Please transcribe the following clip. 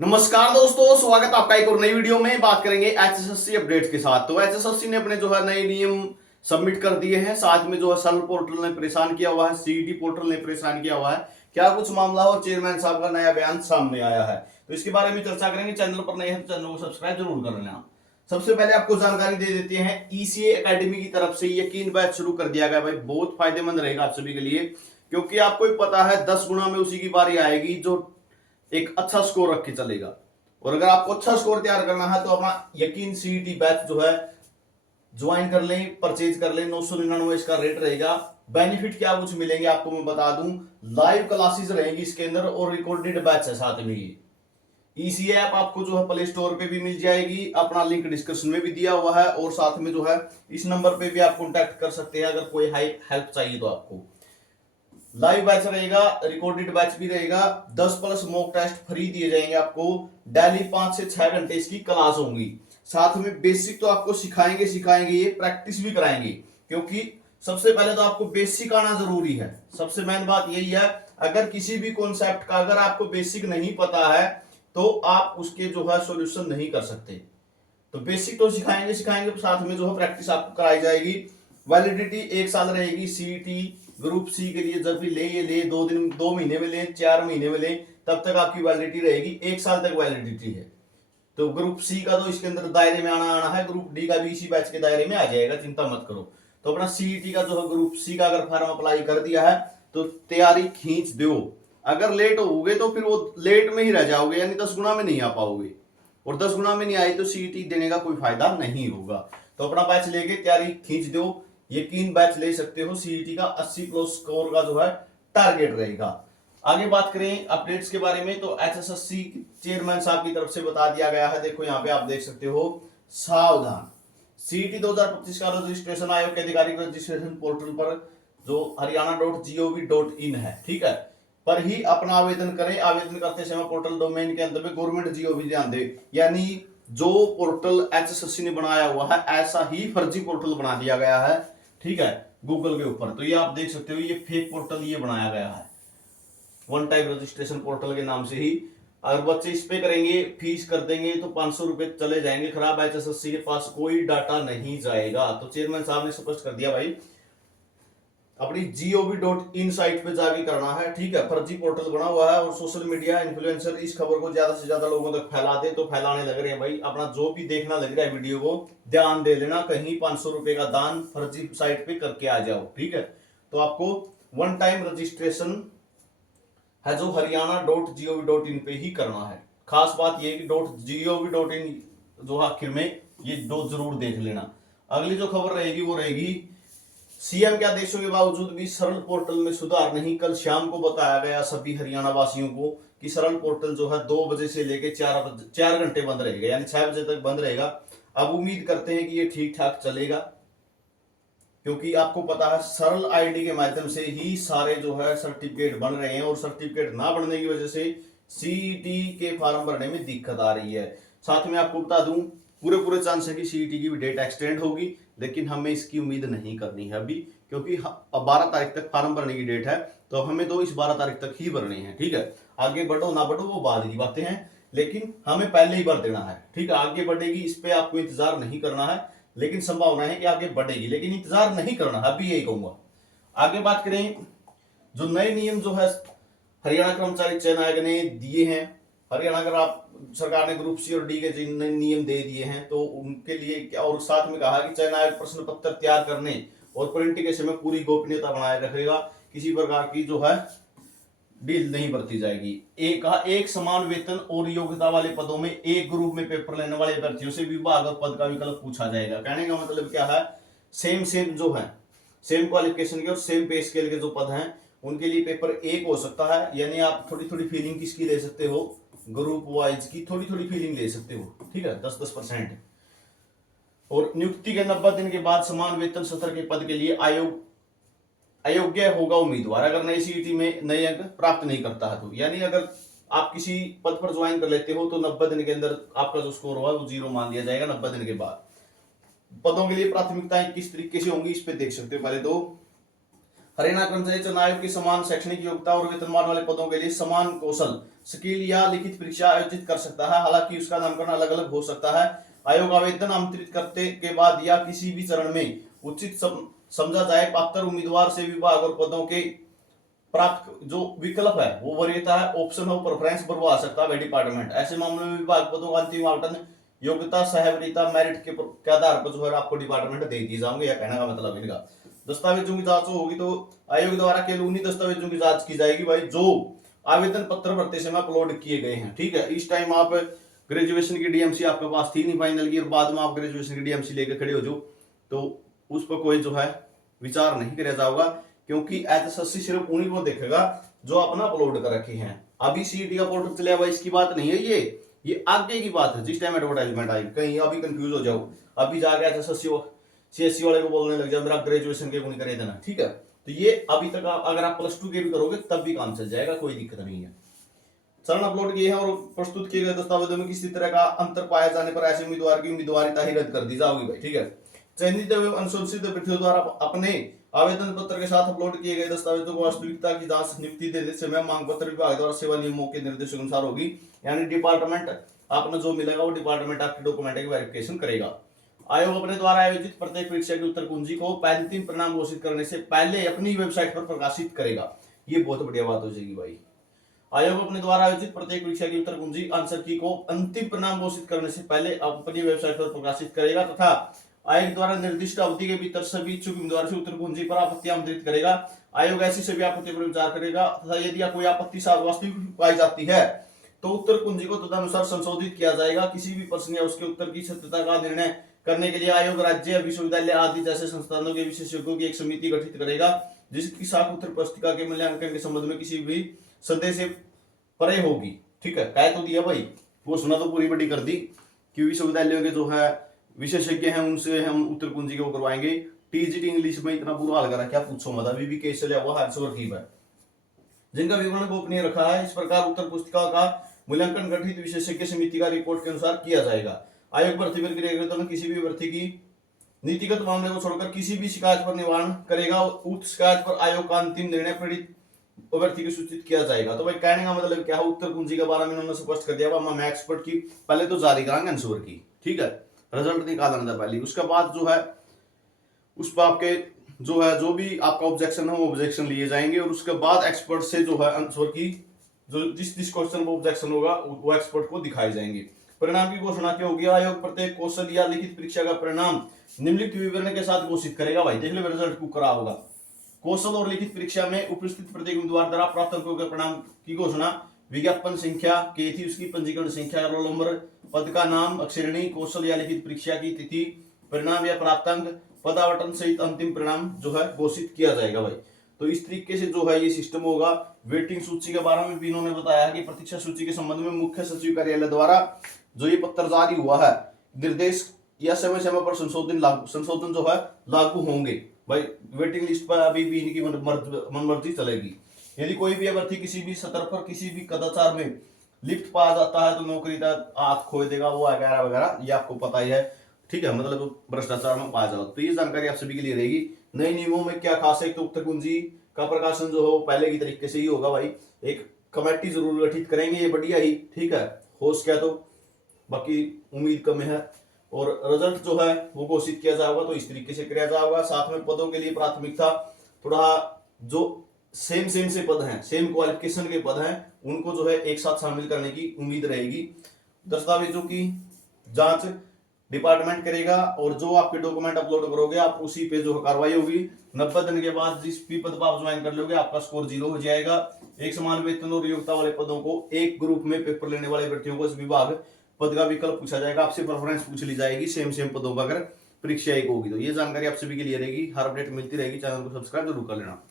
नमस्कार दोस्तों, स्वागत आपका एक और नई वीडियो में। बात करेंगे एचएसएससी अपडेट्स के साथ। तो एचएसएससी ने अपने जो है नए नियम सबमिट कर दिए हैं। साथ में जो है सल पोर्टल ने परेशान किया हुआ है, सीईटी पोर्टल ने परेशान किया हुआ है। क्या कुछ मामला और चेयरमैन साहब का नया बयान सामने आया है, तो इसके बारे में चर्चा करेंगे। चैनल पर नए हैं तो चैनल को सब्सक्राइब जरूर कर लेना। सबसे पहले आपको जानकारी दे देते हैं, ईसीए एकेडमी की तरफ से यकीन बैच शुरू कर दिया गया। भाई बहुत फायदेमंद रहेगा आप सभी के लिए, क्योंकि आपको ही पता है 10 गुना में उसी की बारी आएगी जो एक अच्छा स्कोर रख के चलेगा। और अगर आपको अच्छा स्कोर तैयार करना है तो अपना यकीन सीईटी बैच जो है ज्वाइन कर लें, परचेज कर लें। 999 इसका रेट रहेगा। बेनिफिट क्या कुछ मिलेंगे आपको मैं बता दूं। लाइव क्लासेस रहेंगी इसके अंदर और रिकॉर्डेड बैच है साथ में। ये ईसी ऐप आपको जो है प्ले स्टोर पे भी मिल जाएगी, अपना लिंक डिस्क्रिप्शन में भी दिया हुआ है। और साथ में जो है इस नंबर पे भी आप कॉन्टैक्ट कर सकते हैं अगर कोई हेल्प चाहिए तो। आपको लाइव बैच रहेगा, रिकॉर्डेड बैच भी रहेगा। 10+ मॉक टेस्ट फ्री दिए जाएंगे आपको। डेली 5 से 6 घंटे इसकी क्लास होंगी। साथ में बेसिक तो आपको सिखाएंगे ये प्रैक्टिस भी कराएंगे, क्योंकि सबसे पहले तो आपको बेसिक आना जरूरी है। सबसे मेन बात यही है, अगर किसी भी कॉन्सेप्ट का अगर आपको बेसिक नहीं पता है तो आप उसके जो है सॉल्यूशन नहीं कर सकते। तो बेसिक तो सिखाएंगे साथ में जो है प्रैक्टिस आपको कराई जाएगी। वैलिडिटी 1 साल रहेगी। सीईटी ग्रुप सी के लिए जब भी ले 2 महीने में ले, 4 महीने में ले, तब तक आपकी वैलिडिटी रहेगी। 1 साल तक वैलिडिटी है। तो ग्रुप सी का तो इसके अंदर दायरे में आना है, ग्रुप डी का भी इसी बैच के दायरे में आ जाएगा, चिंता मत करो। तो अपना सीईटी का जो है ग्रुप सी का अगर फॉर्म अप्लाई कर दिया है तो तैयारी खींच दो। अगर लेट होगे तो फिर वो लेट में ही रह जाओगे, यानी 10 गुना में नहीं आ पाओगे। और 10 गुना में नहीं आई तो सीईटी देने का कोई फायदा नहीं होगा। तो अपना बैच लेके तैयारी खींच दो। यकीन बैच ले सकते हो। सीईटी का 80+ स्कोर का जो है टारगेट रहेगा। आगे बात करें अपडेट्स के बारे में, तो एचएसएससी चेयरमैन साहब की तरफ से बता दिया गया है। देखो यहाँ पे आप देख सकते हो, सावधान। सीईटी 2025 का रजिस्ट्रेशन आयोग के आधिकारिक रजिस्ट्रेशन पोर्टल पर जो हरियाणा.gov.in है, ठीक है, पर ही अपना आवेदन करें। आवेदन करते समय पोर्टल डोमेन के अंदर में गवर्नमेंट जीओवी ध्यान दे। यानी जो पोर्टल एचएसएससी ने बनाया हुआ है ऐसा ही फर्जी पोर्टल बना दिया गया है, ठीक है, गूगल के ऊपर। तो ये आप देख सकते हो, ये फेक पोर्टल ये बनाया गया है, वन टाइम रजिस्ट्रेशन पोर्टल के नाम से ही। अगर बच्चे इस पे करेंगे, फीस कर देंगे तो 500 रुपए चले जाएंगे खराब। एचएसएससी के पास कोई डाटा नहीं जाएगा। तो चेयरमैन साहब ने स्पष्ट कर दिया भाई, अपनी gov.in साइट पे जाके करना है, ठीक है। फर्जी पोर्टल बना हुआ है और सोशल मीडिया इन्फ्लुएंसर इस खबर को ज्यादा से ज्यादा लोगों तक फैला दे तो फैलाने लग रहे हैं। भाई अपना जो भी देखना लग रहा है वीडियो को ध्यान दे लेना, कहीं 500 रुपए का दान फर्जी साइट पे करके आ जाओ, ठीक है। तो आपको वन टाइम रजिस्ट्रेशन है जो हरियाणा.gov.in पे ही करना है। खास बात यह कि .gov.in जो आखिर में ये दो जरूर देख लेना। अगली जो खबर रहेगी वो रहेगी, सीएम के आदेशों के बावजूद भी सरल पोर्टल में सुधार नहीं। कल शाम को बताया गया सभी हरियाणा वासियों को कि सरल पोर्टल जो है 2 बजे से लेकर 4 घंटे बंद रहेगा, यानी 6 बजे तक बंद रहेगा। अब उम्मीद करते हैं कि ये ठीक ठाक चलेगा, क्योंकि आपको पता है सरल आईडी के माध्यम से ही सारे जो है सर्टिफिकेट बन रहे हैं। और सर्टिफिकेट ना बनने की वजह से सीईटी के फॉर्म भरने में दिक्कत आ रही है। साथ में आपको बता दूं, पूरे चांस है कि सीईटी की भी डेट एक्सटेंड होगी, लेकिन हमें इसकी उम्मीद नहीं करनी है अभी, क्योंकि 12 तारीख तक फॉर्म भरने की डेट है। तो हमें तो इस 12 तारीख तक ही भरने हैं, ठीक है। आगे बढ़ो ना बढ़ो वो बाद की बातें हैं, लेकिन हमें पहले ही भर देना है, ठीक है। आगे बढ़ेगी इस पे आपको इंतजार नहीं करना है, लेकिन संभावना है कि आगे बढ़ेगी, लेकिन इंतजार नहीं करना, अभी यही कहूंगा। आगे बात करें, जो नए नियम जो है हरियाणा कर्मचारी चयन आयोग ने दिए हैं। हरियाणा अगर आप सरकार ने ग्रुप सी और डी के जिन नियम दे दिए हैं तो उनके लिए क्या, और साथ में कहा कि चयन आयोग प्रश्न पत्र तैयार करने और प्रिंटिंग के समय पूरी गोपनीयता बनाए रखेगा। किसी प्रकार की जो है डील नहीं बरती जाएगी। एक समान वेतन और योग्यता वाले पदों में एक ग्रुप में पेपर लेने वाले अभ्यर्थियों से विभाग और पद का विकल्प पूछा जाएगा। कहने का मतलब क्या है, सेम जो है, सेम क्वालिफिकेशन के और सेम पे स्केल के जो पद हैं उनके लिए पेपर एक हो सकता है। यानी आप थोड़ी फीलिंग किसकी ले सकते हो, ग्रुप वाइज की थोड़ी फीलिंग ले सकते हो, ठीक है, 10%। और नियुक्ति के 90 दिन के बाद समान वेतन स्तर के पद के लिए अयोग्य होगा उम्मीदवार अगर नई सीईटी में नए अंक प्राप्त नहीं करता है तो। यानी अगर आप किसी पद पर ज्वाइन कर लेते हो तो 90 दिन के अंदर आपका जो स्कोर होगा वो 0 मान दिया जाएगा 90 दिन के बाद। पदों के लिए प्राथमिकताएं किस तरीके से होंगी इस पे देख सकते हो। पहले तो हरियाणा कर्मचारी चयन आयोग की समान शैक्षणिक योग्यता और वेतनमान वाले पदों के लिए समान कौशल स्किल या लिखित परीक्षा आयोजित कर सकता है। हालांकि उसका नामकरण अलग अलग हो सकता है। आयोग आवेदन आमंत्रित करते के बाद या किसी भी चरण में उचित समझा जाए पात्र उम्मीदवार से विभाग और पदों के प्राप्त जो विकल्प है वो वरीयता है, ऑप्शन हो, प्रेफरेंस बढ़वा सकता है डिपार्टमेंट। ऐसे मामलों में विभाग पदों का अंतिम आवंटन योग्यता सहवरीयता मेरिट के आधार पर जो है आपको डिपार्टमेंट दे दिए जाएंगे। या कहने का मतलब इनका दस्तावेजों की जांच होगी तो आयोग द्वारा केवल उन्हीं दस्तावेजों की जांच की जाएगी भाई जो आवेदन पत्र भरते समय अपलोड किए गए हैं। ठीक है, इस टाइम आप ग्रेजुएशन की डीएमसी आपके पास थी नहीं फाइनल की और बाद में आप ग्रेजुएशन की डीएमसी लेकर खड़े हो जो तो उस पर कोई जो है विचार नहीं किया जाएगा, क्योंकि एचएसएससी सिर्फ उन्हीं को देखेगा जो अपना अपलोड कर रखे हैं। अभी सीईटी का पोर्टल चले हुआ इसकी बात नहीं है, ये आगे की बात है। जिस टाइम एडवर्टाइजमेंट आई कहीं अभी कंफ्यूज हो जाओ, अभी जाके एचएसएससी सीएससी वाले को बोलने लग जाओ मेरा ग्रेजुएशन के गुण करे देना। ठीक है, तो ये अभी तक अगर आप +2 के भी करोगे तब भी काम चल जाएगा, कोई दिक्कत नहीं है। चरण अपलोड किए हैं और प्रस्तुत किए गए दस्तावेजों में किसी तरह का अंतर पाए जाने पर ऐसे उम्मीदवार की उम्मीदवारिता ही रद्द कर दी जाएगी भाई। ठीक है, चयनित एवं अनुशंसित अभ्यर्थियों द्वारा अपने आवेदन पत्र के साथ अपलोड किए गए दस्तावेजों को वास्तविकता की जांच नियुक्ति देते समय मांग पत्र विभाग द्वारा सेवा नियमों के निर्देशों के अनुसार होगी। यानी डिपार्टमेंट आपने जो मिलेगा वो डिपार्टमेंट आपके डॉक्यूमेंट की वेरिफिकेशन करेगा। आयोग अपने द्वारा आयोजित प्रत्येक परीक्षा की उत्तर कुंजी को अंतिम परिणाम घोषित करने से पहले अपनी वेबसाइट पर प्रकाशित करेगा। ये बहुत बढ़िया बात हो जाएगी भाई। आयोग अपने द्वारा आयोजित प्रत्येक परीक्षा की उत्तर कुंजी आंसर की को अंतिम परिणाम घोषित करने से पहले अपनी वेबसाइट पर प्रकाशित करेगा तथा आयोग द्वारा निर्दिष्ट अवधि के भीतर सभी इच्छुक उम्मीदवार से उत्तर कुंजी पर आपत्ति आमंत्रित करेगा। आयोग ऐसी सभी आपत्ति पर विचार करेगा तथा यदि कोई आपत्ति वास्तविक पाई जाती है तो उत्तर कुंजी को तदनुसार संशोधित किया जाएगा। किसी भी प्रश्न या उसके उत्तर की सत्यता का निर्णय करने के लिए आयोग राज्य विश्वविद्यालय आदि जैसे संस्थानों के विशेषज्ञों की एक समिति गठित करेगा जिसकी साख उत्तर पुस्तिका के मूल्यांकन के संबंध में किसी भी संदेह से परे होगी। ठीक है, कह तो दिया भाई, वो सुना तो पूरी बड़ी कर दी कि विश्वविद्यालयों के जो है विशेषज्ञ हैं उनसे हम उत्तर कुंजी को करवाएंगे। टीजीटी इंग्लिश में इतना बुरा हाल करा क्या पूछो मत, अभी भी केस चला हुआ है जिनका विवरण गोपनीय रखा है। इस प्रकार उत्तर पुस्तिका का मूल्यांकन गठित विशेषज्ञ समिति का रिपोर्ट के अनुसार किया जाएगा। आयोग भर्ती प्रक्रिया किसी भी भर्ती की नीतिगत मामले को छोड़कर किसी भी शिकायत पर निवारण करेगा। उक्त शिकायत पर आयोग का अंतिम निर्णय पीड़ित अभ्यर्थी को सूचित किया जाएगा। तो भाई कहने का मतलब क्या है, उत्तर कुंजी के बारे में उन्होंने स्पष्ट कर दिया। मैं एक्सपर्ट की पहले तो जारी करांगे आंसर की, ठीक है, रिजल्ट निकालना था पहले, उसके बाद जो है उस पर आपके जो है जो भी आपका ऑब्जेक्शन है वो ऑब्जेक्शन लिए जाएंगे और उसके बाद एक्सपर्ट से जो है आंसर की जो जिस क्वेश्चन पर ऑब्जेक्शन होगा वो एक्सपर्ट को दिखाए जाएंगे। परिणाम की घोषणा क्या होगी, आयोग प्रत्येक कौशल या लिखित परीक्षा का परिणाम निम्नलिखित विवरण के साथ घोषित करेगा। भाई देख लो रिजल्ट को करा होगा। कौशल और लिखित परीक्षा में उपस्थित प्रत्येक उम्मीदवार द्वारा प्राप्त अंकों के परिणाम की घोषणा विज्ञापन संख्या के थी, उसकी पंजीकरण संख्या, रोल नंबर, पद का नाम, अक्षरणी, कौशल या लिखित परीक्षा की तिथि, परिणाम या प्राप्त अंक, पदावटन सहित अंतिम परिणाम जो है घोषित किया जाएगा। भाई तो इस तरीके से जो है ये सिस्टम होगा। वेटिंग सूची के बारे में भी इन्होंने बताया है कि प्रतीक्षा सूची के संबंध में मुख्य सचिव कार्यालय द्वारा जो ये पत्र जारी हुआ है निर्देश या समय समय पर संशोधन जो है लागू होंगे। भाई वेटिंग लिस्ट पर अभी भी इनकी मनमर्जी चलेगी। यदि कोई भी अभ्यर्थी किसी भी सत्र पर किसी भी कदाचार में लिप्त पाया जाता है तो नौकरी का हाथ खो देगा, वो वगैरह वगैरह, ये आपको पता ही है। ठीक है, मतलब भ्रष्टाचार में पाया जाता, तो ये जानकारी आप सभी के लिए रहेगी। नए नियमों में क्या खास है, तो उत्तर कुंजी का प्रकाशन जो है पहले की तरीके से ही होगा। भाई एक कमेटी जरूर गठित करेंगे, ये बढ़िया ही, ठीक है, होश क्या, तो बाकी उम्मीद कम है। और रिजल्ट जो है वो घोषित किया जाएगा तो इस तरीके से किया जाएगा। साथ में पदों के लिए प्राथमिकता थोड़ा जो सेम से पद हैं, सेम क्वालिफिकेशन के पद हैं, उनको जो है एक साथ शामिल करने की उम्मीद रहेगी। दस्तावेजों की जांच डिपार्टमेंट करेगा और जो आपके डॉक्यूमेंट अपलोड करोगे आप उसी पे जो कार्रवाई होगी। 90 दिन के बाद जिस भी पद पर आप ज्वाइन कर लोगे आपका स्कोर 0 हो जाएगा। एक समान वेतन और योग्यता वाले पदों को एक ग्रुप में पेपर लेने वाले व्यक्तियों को इस विभाग पद का विकल्प पूछा जाएगा, आपसे प्रेफरेंस पूछ ली जाएगी सेम पदों पर अगर परीक्षा एक होगी। तो ये जानकारी आप सभी के लिए रहेगी, हर अपडेट मिलती रहेगी। चैनल को सब्सक्राइब जरूर कर लेना।